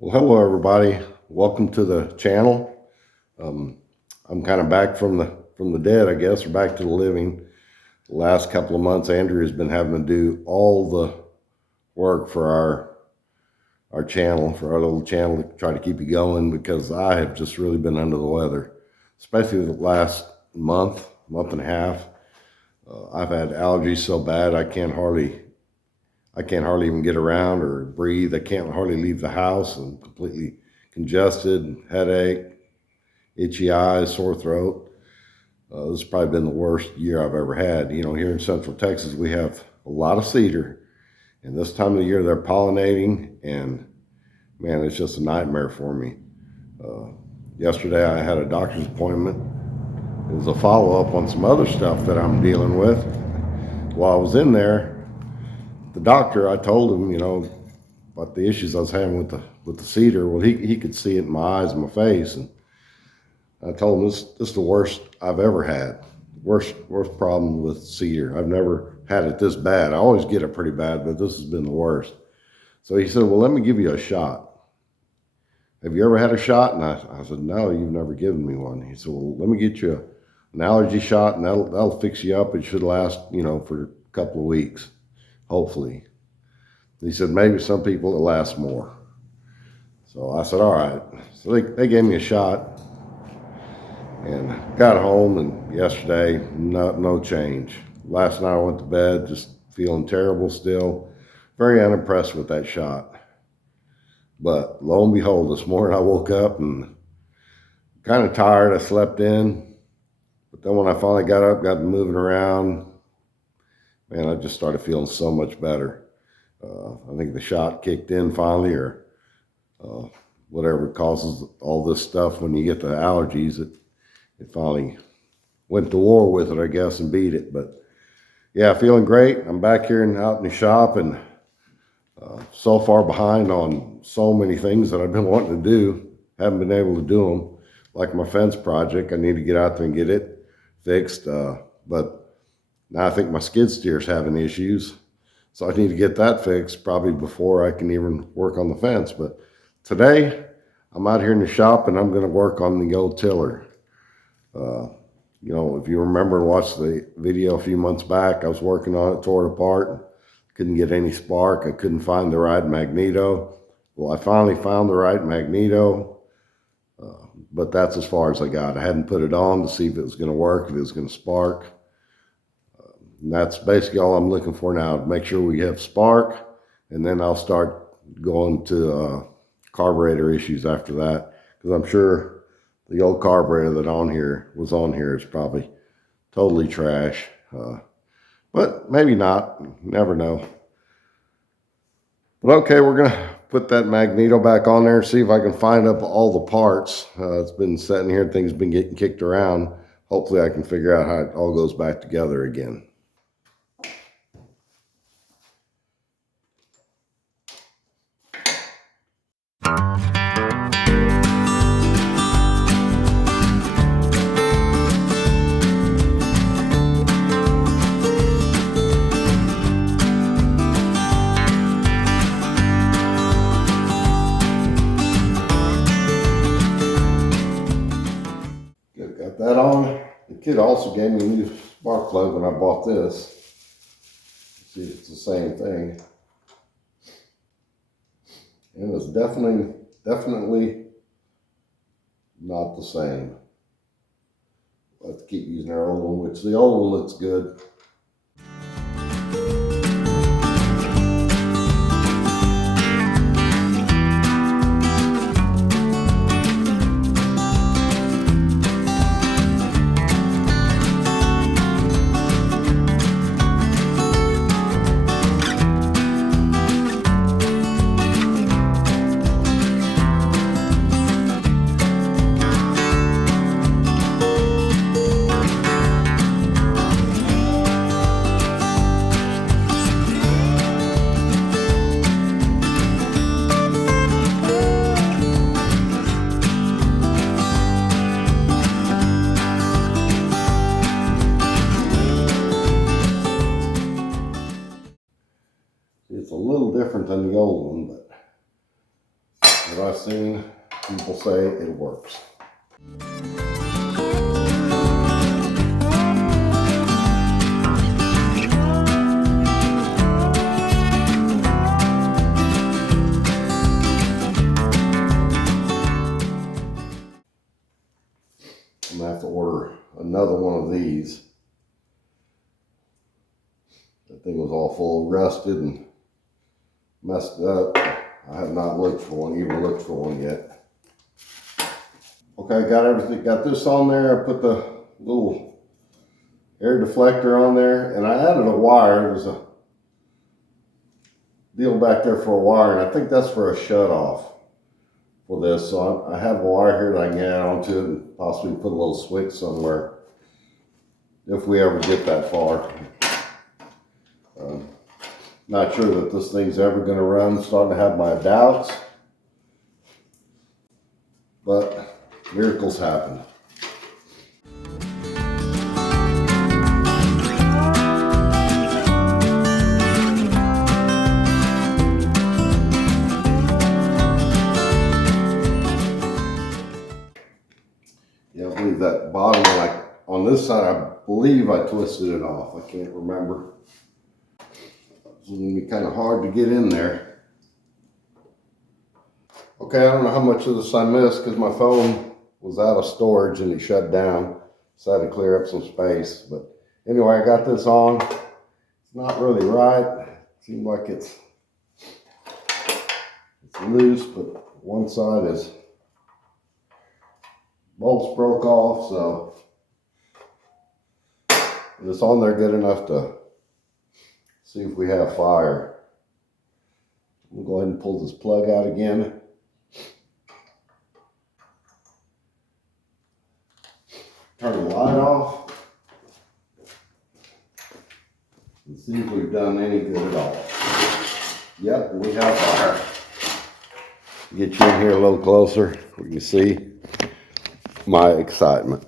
Well, hello everybody. Welcome to the channel. I'm kind of back from the dead, I guess, or back to the living. The last couple of months, Andrea has been having to do all the work for our channel, for our little channel, to try to keep it going because I have just really been under the weather, especially the last month and a half. I've had allergies so bad I can't hardly even get around or breathe. I can't hardly leave the house. I'm completely congested, headache, itchy eyes, sore throat. This has probably been the worst year I've ever had. You know, here in Central Texas, we have a lot of cedar, and this time of the year they're pollinating, and man, it's just a nightmare for me. Yesterday I had a doctor's appointment. It was a follow-up on some other stuff that I'm dealing with. While I was in there, the doctor, I told him, you know, about the issues I was having with the cedar. Well, he could see it in my eyes and my face, and I told him this is the worst I've ever had. Worst problem with cedar. I've never had it this bad. I always get it pretty bad, but this has been the worst. So he said, well, let me give you a shot. Have you ever had a shot? And I said, no, you've never given me one. He said, well, let me get you an allergy shot, and that'll fix you up. It should last, you know, for a couple of weeks, hopefully. He said, maybe some people it lasts more. So I said, all right. So they gave me a shot and got home, and yesterday, no change. Last night I went to bed just feeling terrible still. Very unimpressed with that shot. But lo and behold, this morning I woke up and kind of tired. I slept in. But then when I finally got up, got moving around, man, I just started feeling so much better. I think the shot kicked in finally, or whatever causes all this stuff when you get the allergies. It finally went to war with it, I guess, and beat it. But yeah, feeling great. I'm back here and out in the shop, and so far behind on so many things that I've been wanting to do. Haven't been able to do them. Like my fence project, I need to get out there and get it fixed. But now I think my skid steer's having issues. So I need to get that fixed probably before I can even work on the fence. But today, I'm out here in the shop and I'm going to work on the old tiller. You know, if you remember and watched the video a few months back, I was working on it, tore it apart. Couldn't get any spark. I couldn't find the right magneto. Well, I finally found the right magneto, but that's as far as I got. I hadn't put it on to see if it was going to work, if it was going to spark. And that's basically all I'm looking for now, to make sure we have spark, and then I'll start going to carburetor issues after that, because I'm sure the old carburetor that was on here is probably totally trash. But maybe not, never know. But okay, we're gonna put that magneto back on there, see if I can find up all the parts. It's been sitting here, things been getting kicked around. Hopefully I can figure out how it all goes back together again. Got that on. The kid also gave me a new spark plug when I bought this. Let's see if it's the same thing. And it's definitely not the same. Let's keep using our old one, which the old one looks good. It's a little different than the old one, but what I've seen, people say it works. I'm gonna have to order another one of these. That thing was all full of rusted and messed up. I have not looked for one, even looked for one yet. Okay, got everything, got this on there. I put the little air deflector on there, and I added a wire. There's a deal back there for a wire, and I think that's for a shut off for this. So I have a wire here that I can add onto it and possibly put a little switch somewhere if we ever get that far. Not sure that this thing's ever going to run. Starting to have my doubts, but miracles happen. Yeah, I believe that bottom, like on this side, I believe I twisted it off. I can't remember. It's going to be kind of hard to get in there. Okay, I don't know how much of this I missed because my phone was out of storage and it shut down. So I had to clear up some space. But anyway, I got this on. It's not really right. It seems like it's loose, but one side is bolts broke off, so it's on there good enough to see if we have fire. We'll go ahead and pull this plug out again. Turn the light off and see if we've done any good at all. Yep, we have fire. Get you in here a little closer so you can see my excitement.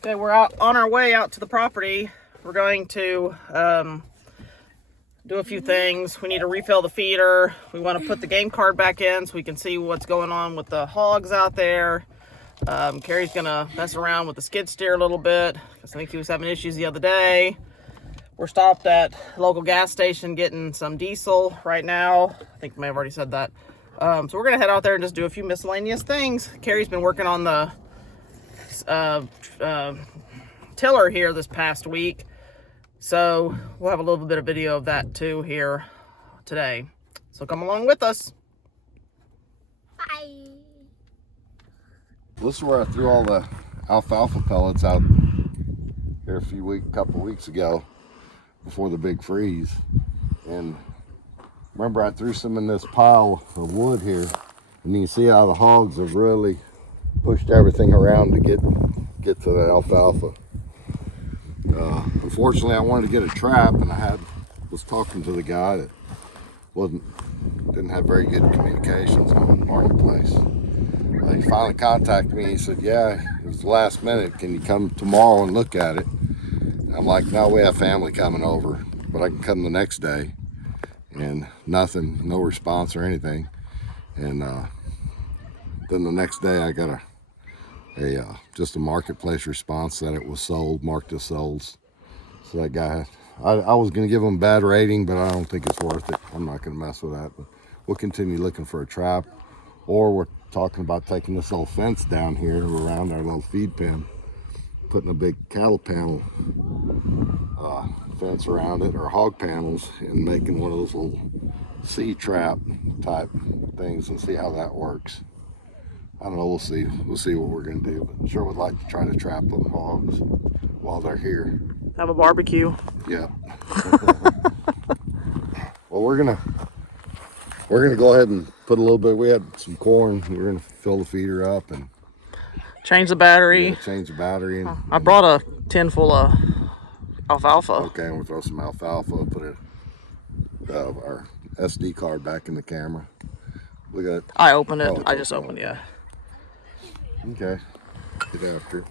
Okay, we're out on our way out to the property. We're going to do a few things. We need to refill the feeder. We want to put the game card back in so we can see what's going on with the hogs out there. Kerry's gonna mess around with the skid steer a little bit because I think he was having issues the other day. We're stopped at a local gas station getting some diesel right now. I think I may have already said that. So we're gonna head out there and just do a few miscellaneous things. Kerry's been working on the tiller here this past week, so we'll have a little bit of video of that too here today, so come along with us. Bye. This is where I threw all the alfalfa pellets out here a couple weeks ago before the big freeze. And remember, I threw some in this pile of wood here, and you can see how the hogs have really pushed everything around to get to the alfalfa. Unfortunately, I wanted to get a trap, and was talking to the guy that didn't have very good communications on the marketplace. He finally contacted me. He said, "Yeah, it was the last minute. Can you come tomorrow and look at it?" And I'm like, "No, we have family coming over, but I can come the next day." And nothing, no response or anything. And then the next day, I got just a marketplace response that it was sold, marked as sold. So that guy, I was going to give him a bad rating, but I don't think it's worth it. I'm not going to mess with that. But we'll continue looking for a trap, or we're talking about taking this little fence down here around our little feed pen, putting a big cattle panel fence around it, or hog panels, and making one of those little C-trap type things and see how that works. I don't know, we'll see what we're gonna do, but sure would like to try to trap them hogs while they're here. Have a barbecue. Yeah. Well, we're gonna go ahead and put a little bit. We had some corn. We're gonna fill the feeder up and Change the battery. change the battery. And I brought a tin full of Alfalfa. Okay, and we'll throw some alfalfa, put our SD card back in the camera. Look at it. I opened it. Oh, I just okay, opened, okay. yeah. Okay, get after it.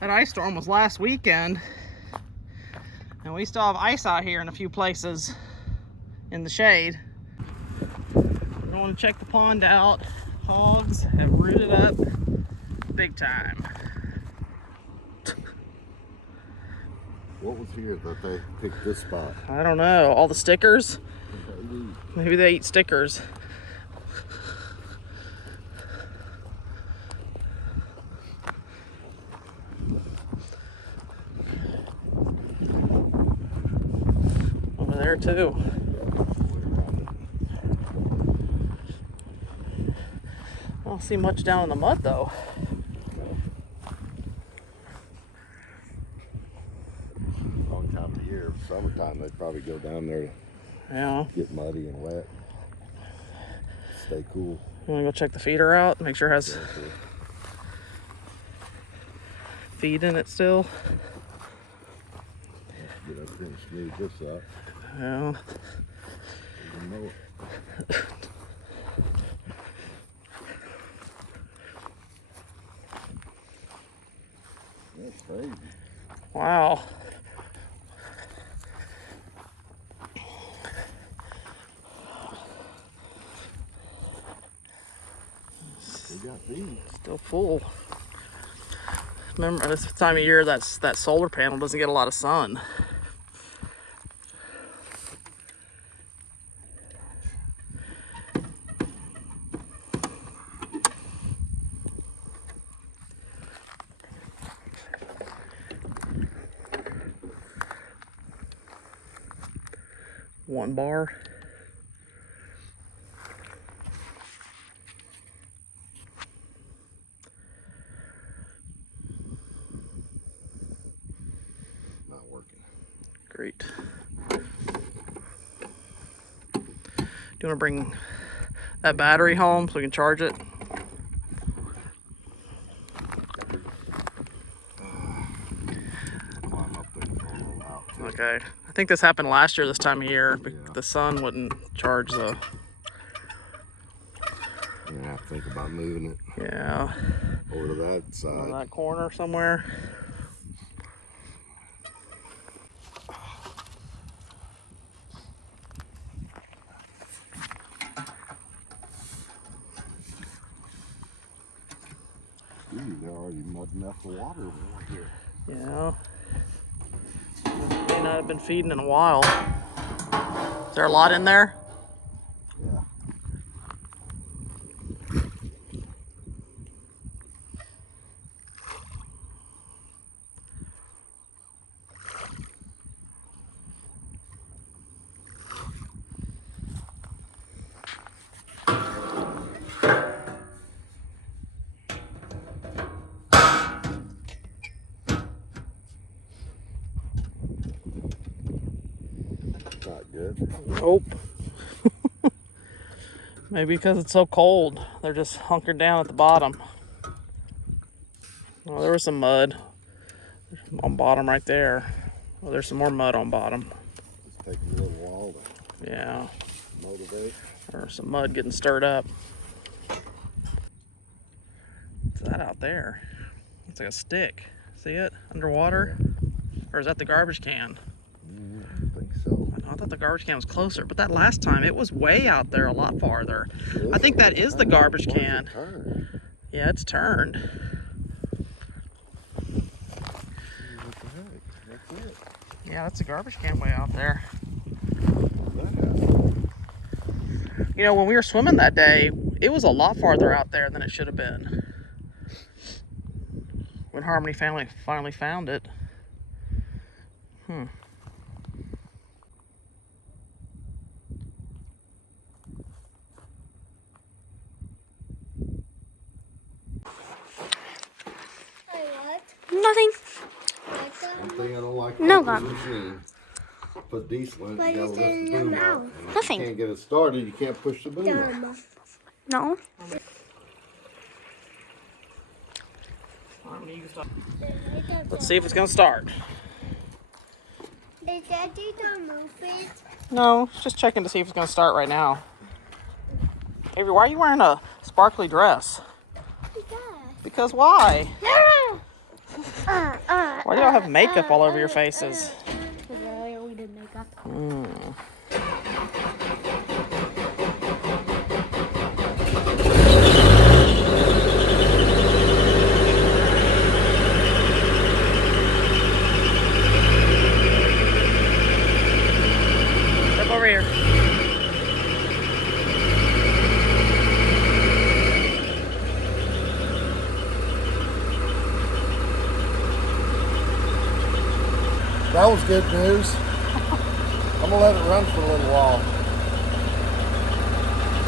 That ice storm was last weekend, and we still have ice out here in a few places in the shade. We're going to check the pond out. Hogs have rooted up big time. What was here that they picked this spot? I don't know. All the stickers? Maybe they eat stickers. Over there too. I don't see much down in the mud though. Long time of year, summertime, they'd probably go down there to Yeah. get muddy and wet. Stay cool. You wanna go check the feeder out? Make sure it has feed in it still. Get up there and smooth this up. Yeah. You know it. That's crazy. Wow. We got feed. Still full. Remember, this time of year, that solar panel doesn't get a lot of sun. One bar. Not working. Great. Do you want to bring that battery home so we can charge it? Climb up there and throw a little out. Okay. I think this happened last year this time of year. Yeah. The sun wouldn't charge the... You're gonna have to think about moving it Yeah. over to that On side. that corner somewhere. Ooh, they're already mudding up the water over here. Yeah. May not have been feeding in a while. Is there a lot in there? Yeah. Not good. Nope. Maybe because it's so cold, they're just hunkered down at the bottom. Oh, there was some mud on bottom right there. Well, there's some more mud on bottom. It's taking a little while to Yeah, motivate. there's some mud getting stirred up. What's that out there? It's like a stick. See it underwater? Or is that the garbage can? I think so. I thought the garbage can was closer, but that last time it was way out there, a lot farther. I think that is the garbage can. Turn. Yeah, it's turned. What the heck? That's it. Yeah, that's a garbage can way out there. That You know, when we were swimming that day, it was a lot farther out there than it should have been. When Harmony family finally found it. Nothing. One thing I don't like No, about God. this machine, put diesel in it, But you gotta it's lift in the your boom mouth. out. And if Nothing. you can't get it started, you can't push the boom out. No. Harmony, you can stop. Let's see if it's gonna start. Is Daddy gonna move it? No, just checking to see if it's gonna start right now. Avery, why are you wearing a sparkly dress? Because why? Why do y'all have makeup all over your faces? Because earlier we did makeup. Step over here. That was good news. I'm gonna let it run for a little while.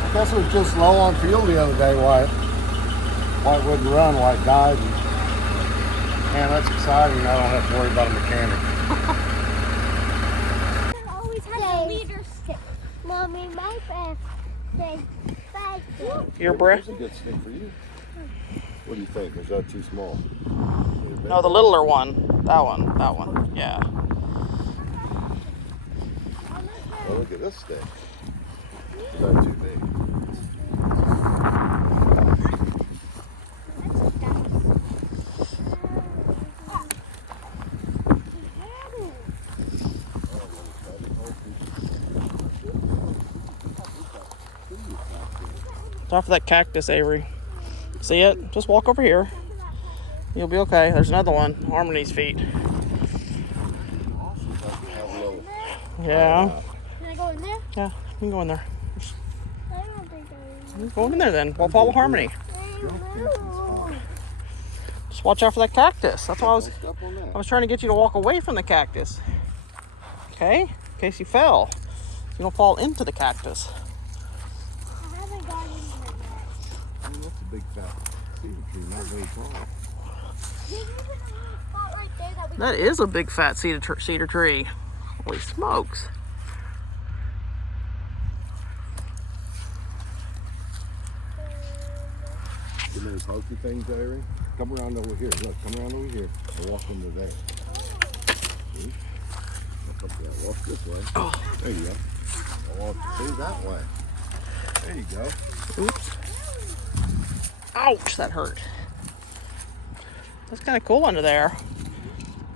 I guess it was just low on fuel the other day, why it wouldn't run, why it died. And, man, that's exciting. I don't have to worry about a mechanic. It always has a leader stick. Mommy, my best says Your breath? That's a good stick for you. What do you think? Is that too small? No, the littler one. That one. Yeah. Oh, look at this stick. Is that too big? It's off of that cactus, Avery. See it? Just walk over here. You'll be okay. There's another one. Harmony's feet. Yeah. Can I go in there? Yeah, you can go in there. I don't think I can. Go in there then. We'll follow Harmony. Just watch out for that cactus. That's why I was trying to get you to walk away from the cactus. Okay? In case you fell. You don't fall into the cactus. I haven't gotten in there yet. I mean, that's a big fat cedar tree, not very tall. There's even a little spot right there that we That is a big fat cedar tree. Holy smokes. You know those hokey things, Jerry? Come around over here. Look, come around over here. We'll walk into there. See? Walk this way. Oh. There you go. Walk through that way. There you go. Oops. Ouch, that hurt. That's kind of cool under there.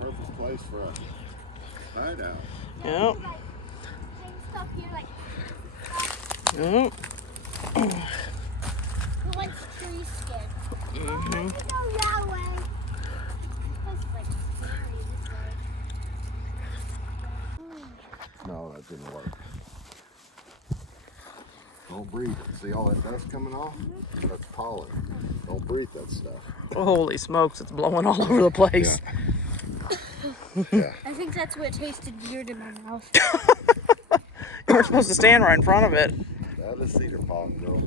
Perfect place for a hideout. Yep. stuff here like Yep. who wants tree skin? Mm-hmm. Go that way. That's like scary this way. No, that didn't work. Don't breathe it. See all that dust coming off? That's pollen. Don't breathe that stuff. Holy smokes, it's blowing all over the place. Yeah. I think that's what tasted weird in my mouth. You were supposed to stand right in front of it. That is cedar pollen, girl.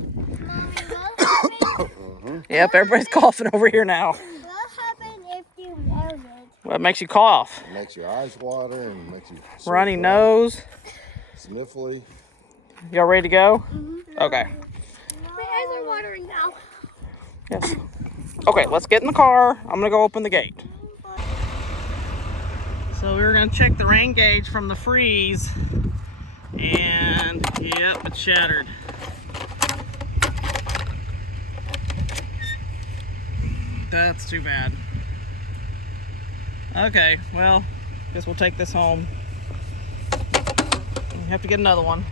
Yep, everybody's coughing over here now. What happened if you melted? What makes you cough? It makes your eyes water and makes you Runny sore throat, nose. sniffly. Y'all ready to go? Okay. My eyes are watering now. Yes. Okay, let's get in the car. I'm gonna go open the gate. So we were gonna check the rain gauge from the freeze, and yep, it's shattered. That's too bad. Okay, well, guess we'll take this home. We have to get another one.